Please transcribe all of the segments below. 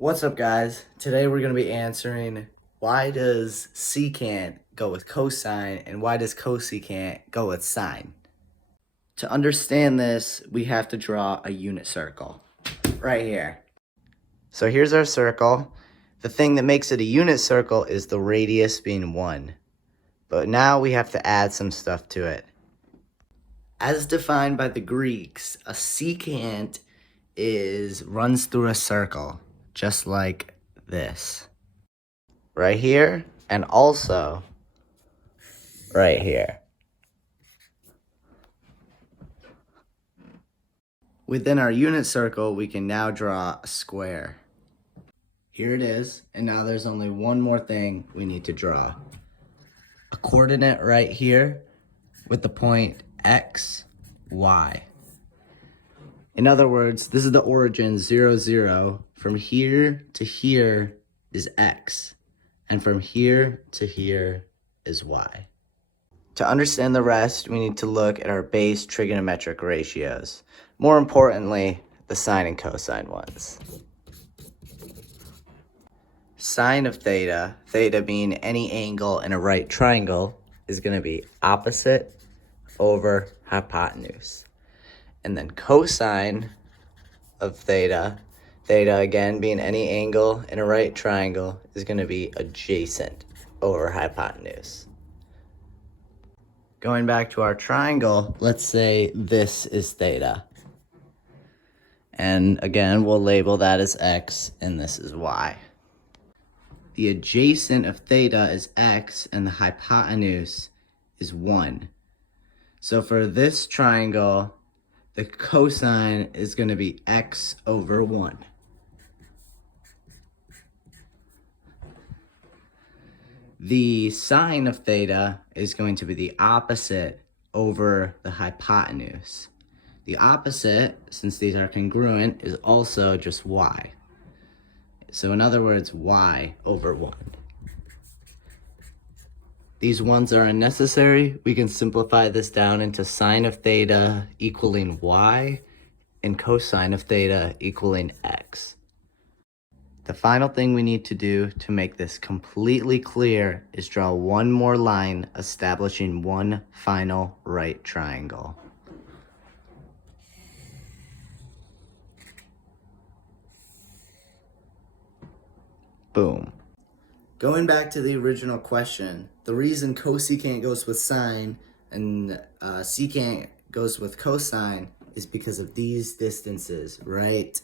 What's up, guys? Today we're going to be answering why does secant go with cosine and why does cosecant go with sine? To understand this, we have to draw a unit circle right here. So here's our circle. The thing that makes it a unit circle is the radius being 1. But now we have to add some stuff to it. As defined by the Greeks, a secant runs through a circle, just like this. Right here, and also right here. Within our unit circle, we can now draw a square. Here it is, and now there's only one more thing we need to draw. A coordinate right here with the point X, Y. In other words, this is the origin 0, 0. From here to here is X, and from here to here is Y. To understand the rest, we need to look at our base trigonometric ratios. More importantly, the sine and cosine ones. Sine of theta, theta being any angle in a right triangle, is going to be opposite over hypotenuse. And then cosine of theta, theta again being any angle in a right triangle, is going to be adjacent over hypotenuse. Going back to our triangle, let's say this is theta. And again, we'll label that as X and this is Y. The adjacent of theta is X and the hypotenuse is 1. So for this triangle, the cosine is going to be X over 1. The sine of theta is going to be the opposite over the hypotenuse. The opposite, since these are congruent, is also just Y. So in other words, Y over 1. These ones are unnecessary. We can simplify this down into sine of theta equaling Y and cosine of theta equaling X. The final thing we need to do to make this completely clear is draw one more line establishing one final right triangle. Boom. Going back to the original question, the reason cosecant goes with sine and secant goes with cosine is because of these distances right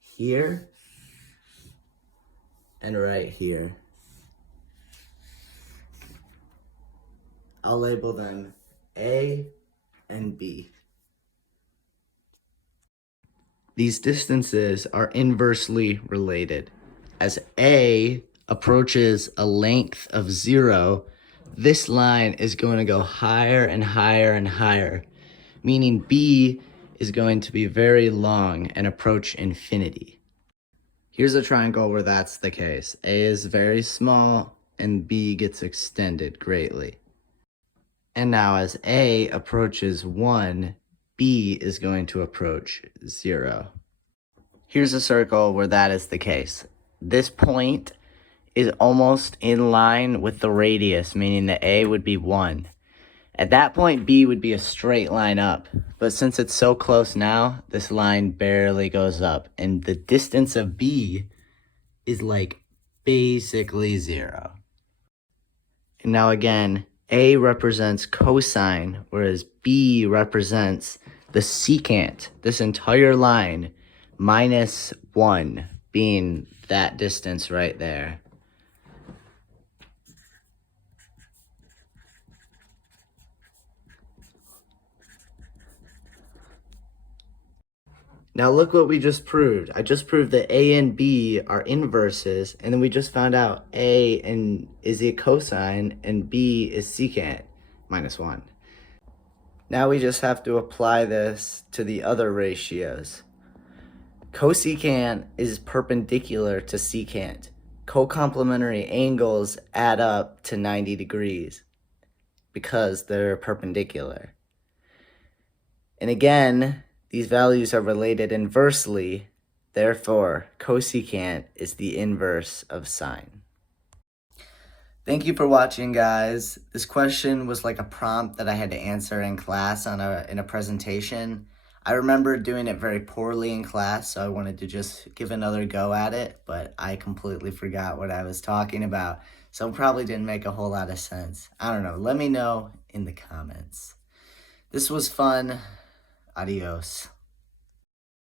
here and right here. I'll label them A and B. These distances are inversely related. As A approaches a length of 0, this line is going to go higher and higher and higher, meaning B is going to be very long and approach infinity. Here's a triangle where that's the case. A is very small and B gets extended greatly. And now as A approaches 1, B is going to approach 0. Here's a circle where that is the case. This point is almost in line with the radius, meaning that A would be 1. At that point, B would be a straight line up. But since it's so close now, this line barely goes up. And the distance of B is like basically 0. And now again, A represents cosine, whereas B represents the secant, this entire line, minus 1 being that distance right there. Now look what we just proved. I just proved that A and B are inverses, and then we just found out A is a cosine and B is secant, minus 1. Now we just have to apply this to the other ratios. Cosecant is perpendicular to secant. Co-complementary angles add up to 90 degrees because they're perpendicular. And again, these values are related inversely Therefore, cosecant is the inverse of sine. Thank you for watching, guys. This question was like a prompt that I had to answer in class in a presentation. I remember doing it very poorly in class, so I wanted to just give another go at it, but I completely forgot what I was talking about, so it probably didn't make a whole lot of sense. I don't know. Let me know in the comments. This was fun. Adios.